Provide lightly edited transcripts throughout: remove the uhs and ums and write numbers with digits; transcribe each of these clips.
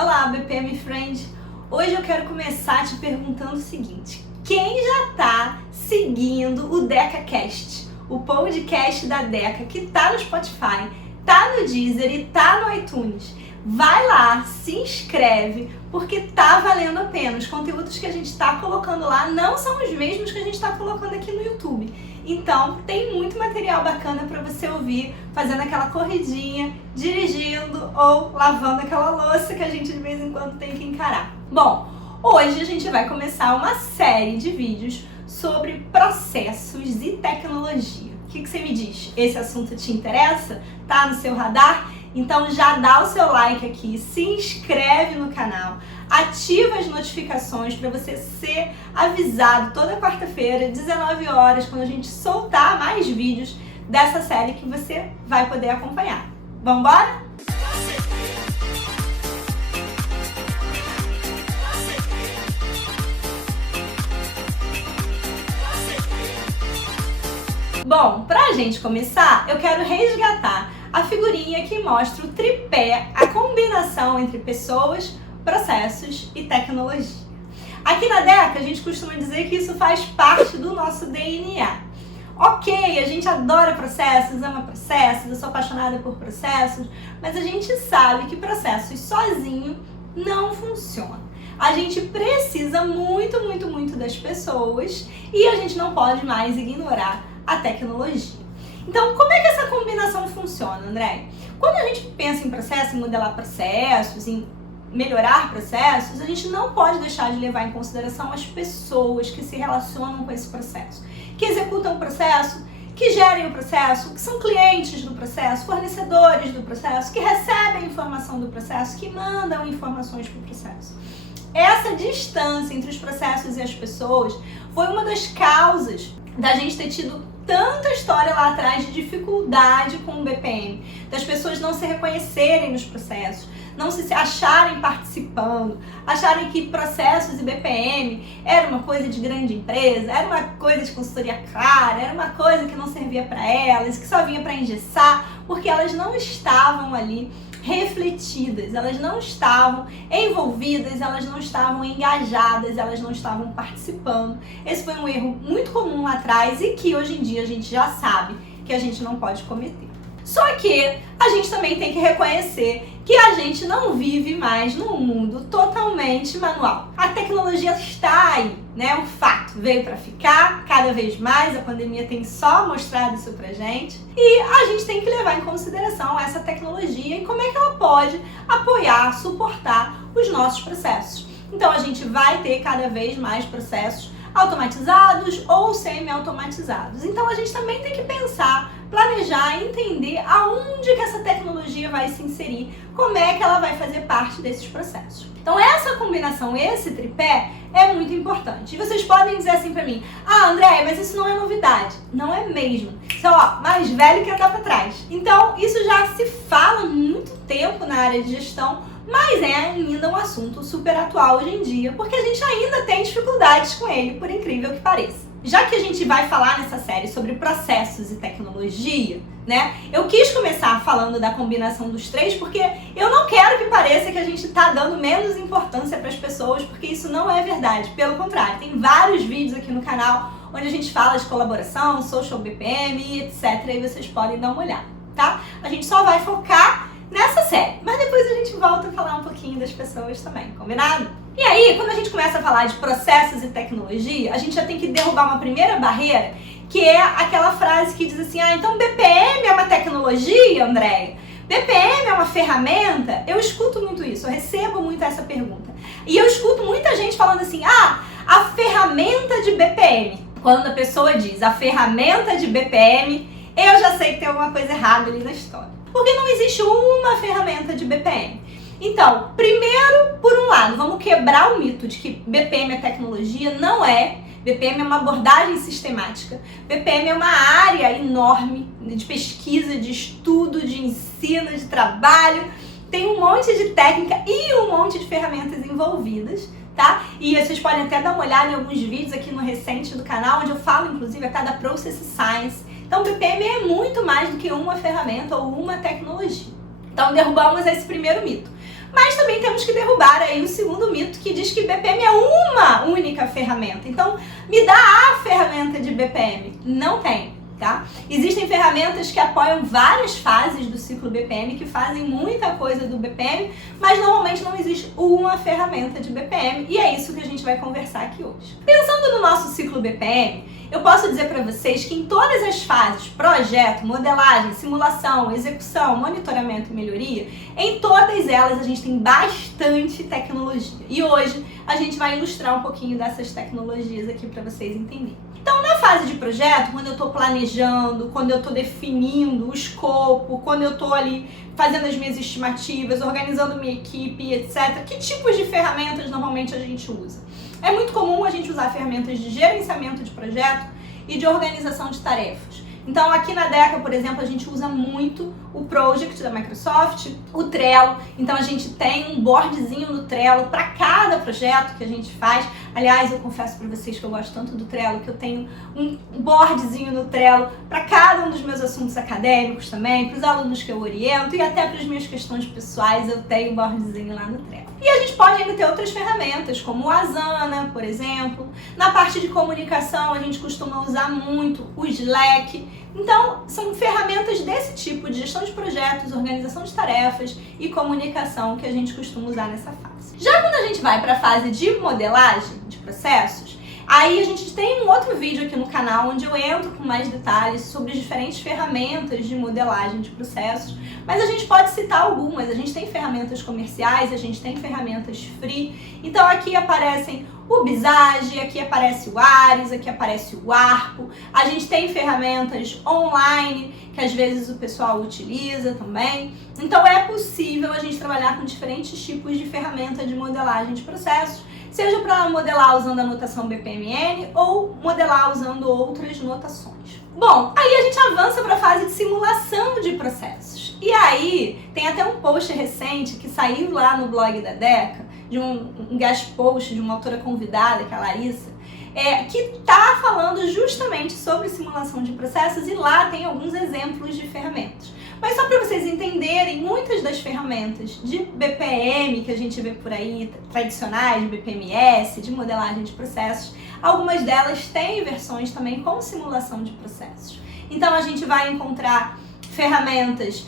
Olá, BPM Friend! Hoje eu quero começar te perguntando o seguinte: quem já tá seguindo o DecaCast, o podcast da Deca, que tá no Spotify, tá no Deezer e tá no iTunes? Vai lá, se inscreve, porque tá valendo a pena. Os conteúdos que a gente tá colocando lá não são os mesmos que a gente tá colocando aqui no YouTube. Então, tem muito material bacana para você ouvir, fazendo aquela corridinha, dirigindo ou lavando aquela louça que a gente de vez em quando tem que encarar. Bom, hoje a gente vai começar uma série de vídeos sobre processos e tecnologia. O que você me diz? Esse assunto te interessa? Tá no seu radar? Então já dá o seu like aqui, se inscreve no canal, ativa as notificações para você ser avisado toda quarta-feira, 19 horas, quando a gente soltar mais vídeos dessa série que você vai poder acompanhar. Vamos embora? Bom, pra gente começar, eu quero resgatar a figurinha que mostra o tripé, a combinação entre pessoas, processos e tecnologia. Aqui na Deca, a gente costuma dizer que isso faz parte do nosso DNA. Ok, a gente adora processos, ama processos, eu sou apaixonada por processos, mas a gente sabe que processos sozinho não funcionam. A gente precisa muito das pessoas e a gente não pode mais ignorar a tecnologia. Então, como é que essa combinação funciona, André? Quando a gente pensa em processo, em modelar processos, em melhorar processos, a gente não pode deixar de levar em consideração as pessoas que se relacionam com esse processo, que executam o processo, que gerem o processo, que são clientes do processo, fornecedores do processo, que recebem informação do processo, que mandam informações para o processo. Essa distância entre os processos e as pessoas foi uma das causas da gente ter tido tanta história lá atrás de dificuldade com o BPM, das pessoas não se reconhecerem nos processos, não se acharem participando, acharem que processos e BPM era uma coisa de grande empresa, era uma coisa de consultoria cara, era uma coisa que não servia para elas, que só vinha para engessar, porque elas não estavam ali refletidas, elas não estavam envolvidas, elas não estavam engajadas, elas não estavam participando. Esse foi um erro muito comum lá atrás e que hoje em dia a gente já sabe que a gente não pode cometer. Só que a gente também tem que reconhecer que a gente não vive mais num mundo totalmente manual. A tecnologia está aí, né? O fato veio para ficar cada vez mais, a pandemia tem só mostrado isso pra gente. E a gente tem que levar em consideração essa tecnologia e como é que ela pode apoiar, suportar os nossos processos. Então a gente vai ter cada vez mais processos automatizados ou semi-automatizados. Então a gente também tem que pensar, planejar e entender aonde que essa tecnologia vai se inserir, como é que ela vai fazer parte desses processos. Então essa combinação, esse tripé, é muito importante. E vocês podem dizer assim pra mim: ah, André, mas isso não é novidade. Não é mesmo. Isso é, mais velho que andar pra trás. Então isso já se fala há muito tempo na área de gestão, mas é ainda um assunto super atual hoje em dia, porque a gente ainda tem dificuldades com ele, por incrível que pareça. Já que a gente vai falar nessa série sobre processos e tecnologia, né? Eu quis começar falando da combinação dos três, porque eu não quero que pareça que a gente tá dando menos importância para as pessoas, porque isso não é verdade. Pelo contrário, tem vários vídeos aqui no canal onde a gente fala de colaboração, social BPM e etc. E vocês podem dar uma olhada, tá? A gente só vai focar nessa série, mas depois a gente volta a falar um pouquinho das pessoas também, combinado? E aí, quando a gente começa a falar de processos e tecnologia, a gente já tem que derrubar uma primeira barreira, que é aquela frase que diz assim: ah, então BPM é uma tecnologia, Andréia? BPM é uma ferramenta? Eu escuto muito isso, eu recebo muito essa pergunta. E eu escuto muita gente falando assim: ah, a ferramenta de BPM. Quando a pessoa diz a ferramenta de BPM, eu já sei que tem alguma coisa errada ali na história. Porque não existe uma ferramenta de BPM. Então, primeiro, por um lado, vamos quebrar o mito de que BPM é tecnologia. Não é. BPM é uma abordagem sistemática. BPM é uma área enorme de pesquisa, de estudo, de ensino, de trabalho. Tem um monte de técnica e um monte de ferramentas envolvidas, tá? E vocês podem até dar uma olhada em alguns vídeos aqui no recente do canal, onde eu falo, inclusive, até da Process Science. Então, BPM é muito mais do que uma ferramenta ou uma tecnologia. Então, derrubamos esse primeiro mito. Mas também temos que derrubar aí o segundo mito que diz que BPM é uma única ferramenta. Então, me dá a ferramenta de BPM. Não tem, tá? Existem ferramentas que apoiam várias fases do ciclo BPM, que fazem muita coisa do BPM, mas normalmente não existe uma ferramenta de BPM e é isso que a gente vai conversar aqui hoje. Pensando no nosso ciclo BPM, eu posso dizer para vocês que em todas as fases, projeto, modelagem, simulação, execução, monitoramento e melhoria, em todas elas a gente tem bastante tecnologia. E hoje a gente vai ilustrar um pouquinho dessas tecnologias aqui para vocês entenderem. Então, na fase de projeto, quando eu estou planejando, quando eu estou definindo o escopo, quando eu estou ali fazendo as minhas estimativas, organizando minha equipe, etc., que tipos de ferramentas normalmente a gente usa? É muito comum a gente usar ferramentas de gerenciamento de projeto e de organização de tarefas. Então, aqui na Deca, por exemplo, a gente usa muito o Project da Microsoft, o Trello. Então, a gente tem um boardzinho no Trello para cada projeto que a gente faz. Aliás, eu confesso para vocês que eu gosto tanto do Trello, que eu tenho um boardzinho no Trello para cada um dos meus assuntos acadêmicos também, para os alunos que eu oriento e até para as minhas questões pessoais eu tenho um boardzinho lá no Trello. E a gente pode ainda ter outras ferramentas, como o Asana, por exemplo. Na parte de comunicação, a gente costuma usar muito o Slack. Então, são ferramentas desse tipo de gestão de projetos, organização de tarefas e comunicação que a gente costuma usar nessa fase. Já quando a gente vai para a fase de modelagem de processos, aí a gente tem um outro vídeo aqui no canal onde eu entro com mais detalhes sobre as diferentes ferramentas de modelagem de processos, mas a gente pode citar algumas. A gente tem ferramentas comerciais, a gente tem ferramentas free, então aqui aparecem o Visage, aqui aparece o Ares, aqui aparece o Arpo. A gente tem ferramentas online que às vezes o pessoal utiliza também. Então é possível a gente trabalhar com diferentes tipos de ferramenta de modelagem de processos, seja para modelar usando a notação BPMN ou modelar usando outras notações. Bom, aí a gente avança para a fase de simulação de processos. E aí tem até um post recente que saiu lá no blog da Deca, de um guest post de uma autora convidada, que é a Larissa, que está falando justamente sobre simulação de processos e lá tem alguns exemplos de ferramentas. Mas só para vocês entenderem, muitas das ferramentas de BPM que a gente vê por aí, tradicionais, de BPMS, de modelagem de processos, algumas delas têm versões também com simulação de processos. Então a gente vai encontrar ferramentas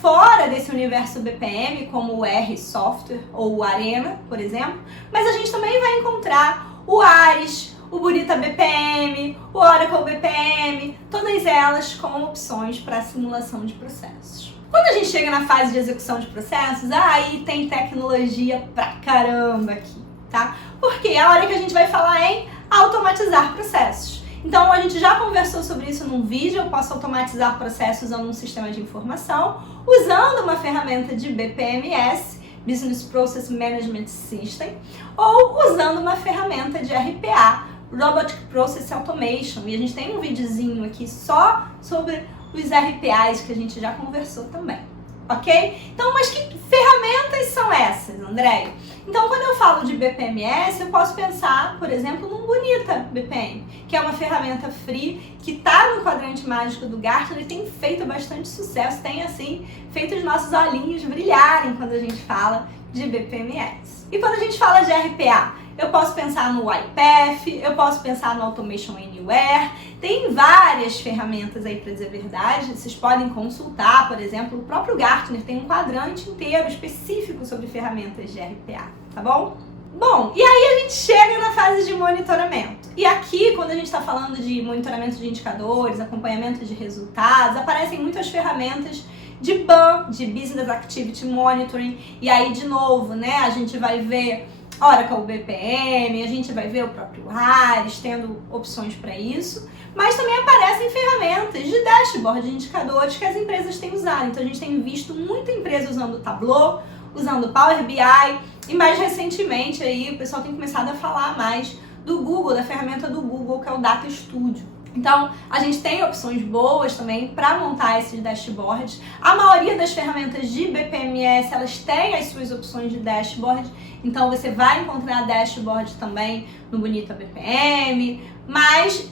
fora desse universo BPM, como o R Software ou o Arena, por exemplo, mas a gente também vai encontrar o Ares, o Bonita BPM, o Oracle BPM, todas elas com opções para simulação de processos. Quando a gente chega na fase de execução de processos, aí tem tecnologia pra caramba aqui, tá? Porque é a hora que a gente vai falar em automatizar processos. Então, a gente já conversou sobre isso num vídeo. Eu posso automatizar processos usando um sistema de informação, usando uma ferramenta de BPMS, Business Process Management System, ou usando uma ferramenta de RPA, Robotic Process Automation. E a gente tem um videozinho aqui só sobre os RPAs que a gente já conversou também, ok? Então, mas que ferramentas são essas, Andréia? Então, quando eu falo de BPMS, eu posso pensar, por exemplo, num Bonita BPM, que é uma ferramenta free que está no quadrante mágico do Gartner e tem feito bastante sucesso, tem, assim, feito os nossos olhinhos brilharem quando a gente fala de BPMS. E quando a gente fala de RPA, eu posso pensar no iPath, eu posso pensar no Automation Anywhere, tem várias ferramentas aí para dizer a verdade, vocês podem consultar, por exemplo, o próprio Gartner tem um quadrante inteiro específico sobre ferramentas de RPA, tá bom? Bom, e aí a gente chega na fase de monitoramento. E aqui, quando a gente está falando de monitoramento de indicadores, acompanhamento de resultados, aparecem muitas ferramentas de BAM, de Business Activity Monitoring, e aí, de novo, né, a gente vai ver Oracle BPM, a gente vai ver o próprio Ares tendo opções para isso, mas também aparecem ferramentas de dashboard, de indicadores que as empresas têm usado. Então a gente tem visto muita empresa usando o Tableau, usando o Power BI, e mais recentemente aí o pessoal tem começado a falar mais do Google, da ferramenta do Google, que é o Data Studio. Então, a gente tem opções boas também para montar esses dashboards. A maioria das ferramentas de BPMS, elas têm as suas opções de dashboard. Então, você vai encontrar dashboard também no Bonita BPM. Mas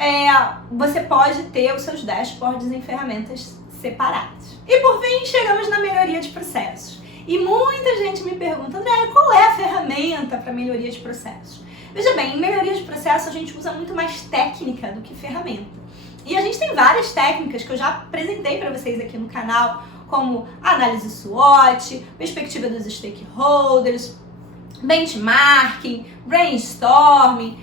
você pode ter os seus dashboards em ferramentas separadas. E por fim, chegamos na melhoria de processos. E muita gente me pergunta, André, qual é a ferramenta para melhoria de processos? Veja bem, em melhoria de processo a gente usa muito mais técnica do que ferramenta. E a gente tem várias técnicas que eu já apresentei para vocês aqui no canal, como análise SWOT, perspectiva dos stakeholders, benchmarking, brainstorming,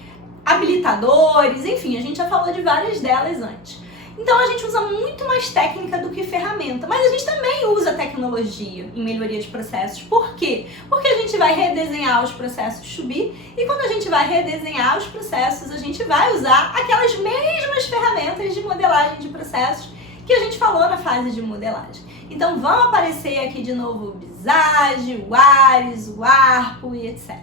habilitadores, enfim, a gente já falou de várias delas antes. Então a gente usa muito mais técnica do que ferramenta, mas a gente também usa tecnologia em melhoria de processos. Por quê? Porque a gente vai redesenhar os processos to be e quando a gente vai redesenhar os processos, a gente vai usar aquelas mesmas ferramentas de modelagem de processos que a gente falou na fase de modelagem. Então vão aparecer aqui de novo o Visage, o Ares, o Arpo e etc.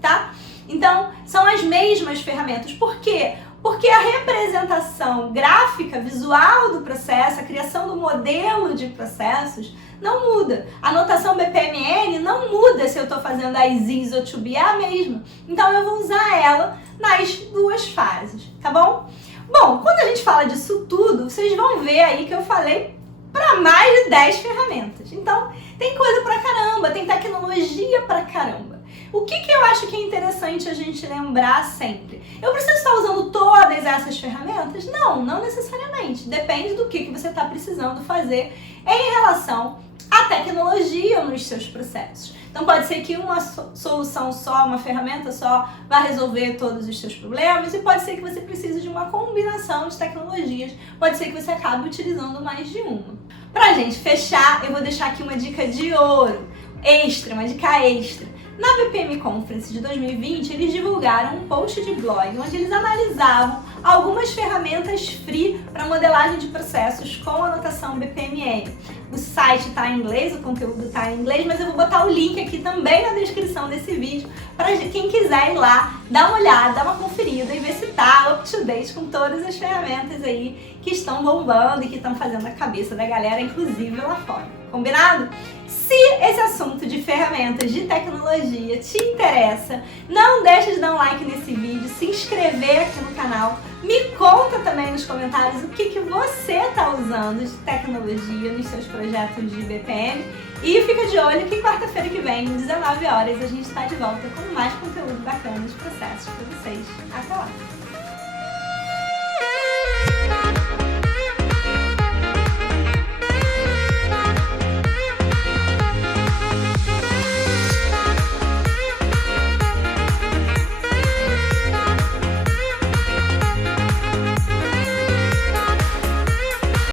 Tá? Então são as mesmas ferramentas. Por quê? Porque a representação gráfica, visual do processo, a criação do modelo de processos não muda. A notação BPMN não muda se eu estou fazendo a IS ou to be, é a mesma. Então eu vou usar ela nas duas fases, tá bom? Bom, quando a gente fala disso tudo, vocês vão ver aí que eu falei para mais de 10 ferramentas. Então tem coisa pra caramba, tem tecnologia pra caramba. O que eu acho que é interessante a gente lembrar sempre? Eu preciso estar usando todas essas ferramentas? Não, não necessariamente. Depende do que você está precisando fazer em relação à tecnologia nos seus processos. Então pode ser que uma solução só, uma ferramenta só, vá resolver todos os seus problemas e pode ser que você precise de uma combinação de tecnologias. Pode ser que você acabe utilizando mais de uma. Pra gente fechar, eu vou deixar aqui uma dica de ouro, extra, uma dica extra. Na BPM Conference de 2020, eles divulgaram um post de blog onde eles analisavam algumas ferramentas free para modelagem de processos com a notação BPMN. O site está em inglês, o conteúdo está em inglês, mas eu vou botar o link aqui também na descrição desse vídeo para quem quiser ir lá, dar uma olhada, dar uma conferida e ver se está up to date com todas as ferramentas aí que estão bombando e que estão fazendo a cabeça da galera, inclusive lá fora. Combinado? Se esse assunto de ferramentas de tecnologia te interessa, não deixe de dar um like nesse vídeo, se inscrever aqui no canal, me conta também nos comentários o que você está usando de tecnologia nos seus projetos de BPM e fica de olho que quarta-feira que vem, às 19 horas, a gente está de volta com mais conteúdo bacana de processos para vocês. Até lá!